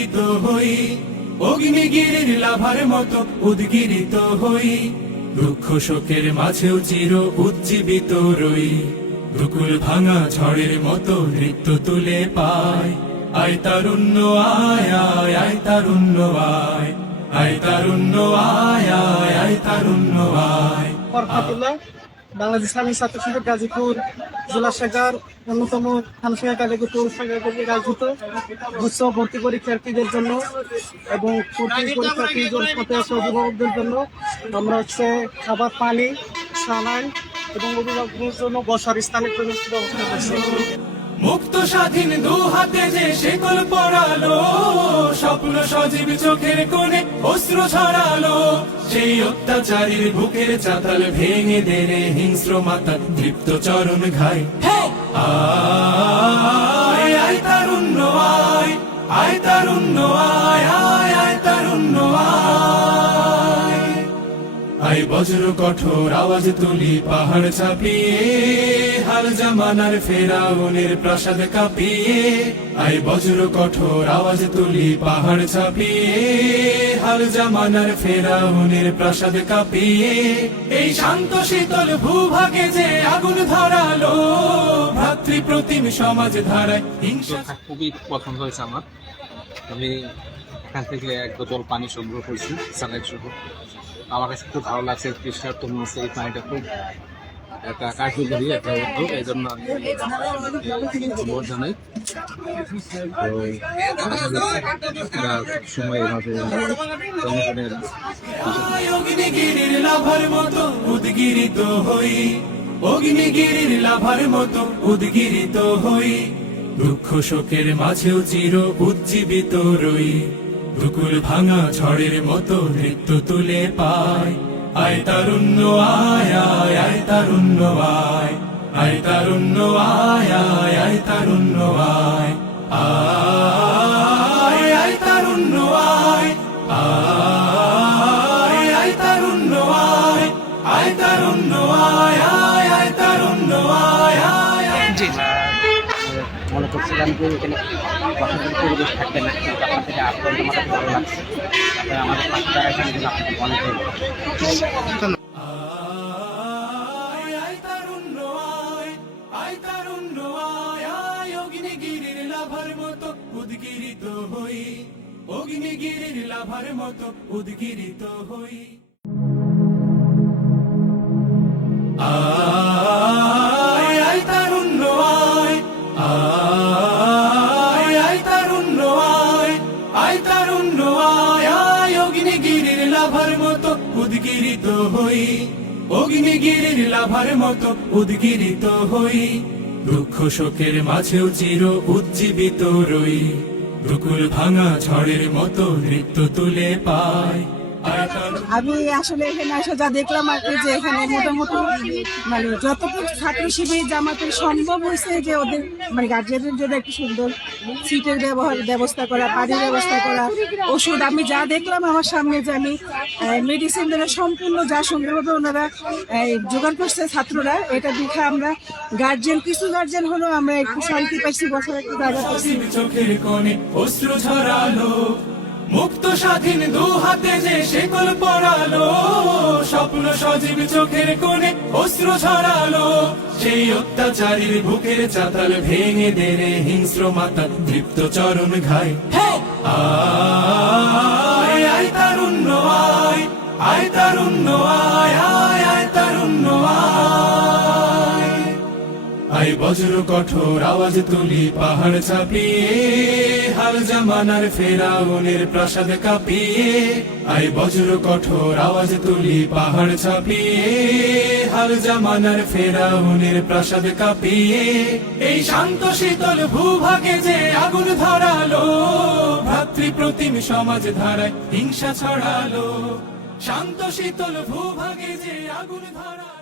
উদ্গীরিত হই, অগ্নিগিরির লাভার মতো উদ্গীরিত হই, দুঃখ শোকের মাঝেও চির উজ্জীবিত রই, দুকুল ভাঙা ঝড়ের মতো নৃত্য তুলে পায়। আয় তারুণ্য আয় আয় আয় তারুণ্য আয়, আয় তারুণ্য আয় আয় আয় তারুণ্য আয়। ফরহাতুল্লাহ, বাংলাদেশ ইসলামী ছাত্র সংসদ গাজীপুর জেলা শাখার অন্যতম খানসাগর কালীপুর শাখা থেকে আয়োজিত গুচ্ছ ভর্তি পরীক্ষার্থীদের জন্য এবং ভর্তি পরীক্ষার্থীদের সাথে অভিভাবকদের জন্য আমরা খাবার, পানি, সালাইন এবং অভিভাবকদের জন্য বসার স্থানের ব্যবস্থা করছি। মুক্ত স্বাধীন দু হাতে যে শেকল পড়ালো, স্বপ্ন সজীব চোখের কোণে অস্ত্র ছড়ালো, সেই অত্যাচারীর বুকের চাতাল ভেঙে দেনে হিংস্র মাতা তৃপ্ত চরণ ঘাই। আয় আয় তারুণ্য আয়, আয় তারুণ্য আয় আয় আয় তারুণ্য আয়। আয় বজ্র কঠোর আওয়াজ তুলি পাহাড় ছাপিয়ে, হাল জামানার ফেরাউনের প্রাসাদ কাঁপিয়ে। আয় বজ্র কঠোর আওয়াজ তুলি পাহাড় ছাপিয়ে, হাল জামানার ফেরাউনের প্রাসাদ কাঁপিয়ে। এই শান্ত শীতল ভূভাগে যে আগুন ধরালো, ভ্রাতৃ প্রতিম সমাজ ধারায় হিংসা। খুবই পছন্দ হয়েছে আমার। আমি এখান থেকে এক বোতল পানি সংগ্রহ করছি, স্যালাইড সহ। আমার কাছে খুব ভালো লাগছে, তৃষ্ণার্তম আছে এই পানিটা, খুব একটা কার্যকরী একটা উদ্যোগ, এই জন্য আমি ধন্যবাদ জানাই। সময় এভাবে জনগণের অগ্নিগিরির লাভার মতো উদ্গীরিত হই, অগ্নিগিরির লাভার মতো উদ্গীরিত হই, দুঃখ শোকের মাঝেও চির উজ্জীবিত রই, দুকুল ভাঙা ঝড়ের মতো নৃত্য তুলে পায়। আয় তারুণ্য আয় আয় আয় তারুণ্য আয়, আয় তারুণ্য আয় আয় আয় তারুণ্য আয়। আয় আয় তারুণ্য আয়, আয় আয় তারুণ্য আয়, আয় তারুণ্য আয় আয় আয় তারুণ্য আয় আয়। মনে করছিলাম যে এখানে বসবাসের পরিবেশ থাকবে না, কিন্তু আপনার থেকে আপনার আমার ভালো লাগছে। তারপরে আমাদের পাশে যারা এখানে কিন্তু আপনাকে অনেক অগ্নিগিরির লাভার মতো উদ্গীরিত হই, অগ্নিগিরির লাভার মতো উদ্গীরিত হই। আয় আয় তারুণ্য আয়, আয় আয় তারুণ্য আয়, আয় তারুণ্য আয় আয়। অগ্নিগিরির লাভার মতো উদ্গীরিত হই, অগ্নিগিরির লাভার মতো উদ্গীরিত হই, দুঃখ শোকের মাঝেও চির উজ্জীবিত রই, দুকুল ভাঙা ঝড়ের মতো নৃত্য তুলে পায়। আমি আসলে এখানে আসা যা দেখলাম আর কি, যে এখানে মোটামুটি মানে যতটুকু ছাত্র শিবির জামাতের সম্ভব হয়েছে যে ওদের মানে গার্জিয়ানদের জন্য একটু সুন্দর সিটের ব্যবস্থা করা, পানির ব্যবস্থা করা, ওষুধ। আমি যা দেখলাম আমার সামনে, যে আমি মেডিসিন দ্বারা সম্পূর্ণ যা সুন্দরভাবে ওনারা জোগাড় করছে ছাত্ররা, এটা দেখে আমরা কিছু গার্জিয়ান হলো আমরা একটু শান্তি পাইছি, বসার একটু জায়গা পাইছি। চোখের কোণে অস্ত্র ছড়ালো, মুক্ত স্বাধীন দু হাতে যে শেকল পড়ালো, স্বপ্ন সজীব চোখের কোণে অস্ত্র ছড়ালো, সেই অত্যাচারীর বুকের চাতাল ভেঙে দেনে হিংস্র মাতা তৃপ্ত চরণ ঘাই। আয় আয় তারুণ্য আয়, আয় তারুণ্য আয় আয় আয় তারুণ্য আয়। আয় বজ্র কঠোর আওয়াজ তুলি পাহাড় ছাপিয়ে, হাল জামানার ফেরাউনের প্রাসাদ কাঁপিয়ে। আয় বজ্র কঠোর আওয়াজ তুলি পাহাড় ছাপিয়ে, হাল জামানার ফেরাউনের প্রাসাদ কাঁপিয়ে। এই শান্ত শীতল ভূভাগে যে আগুন ধরালো, ভ্রাতৃ প্রতিম সমাজ ধারায় হিংসা ছড়ালো, শান্ত শীতল ভূভাগে যে আগুন ধরালো।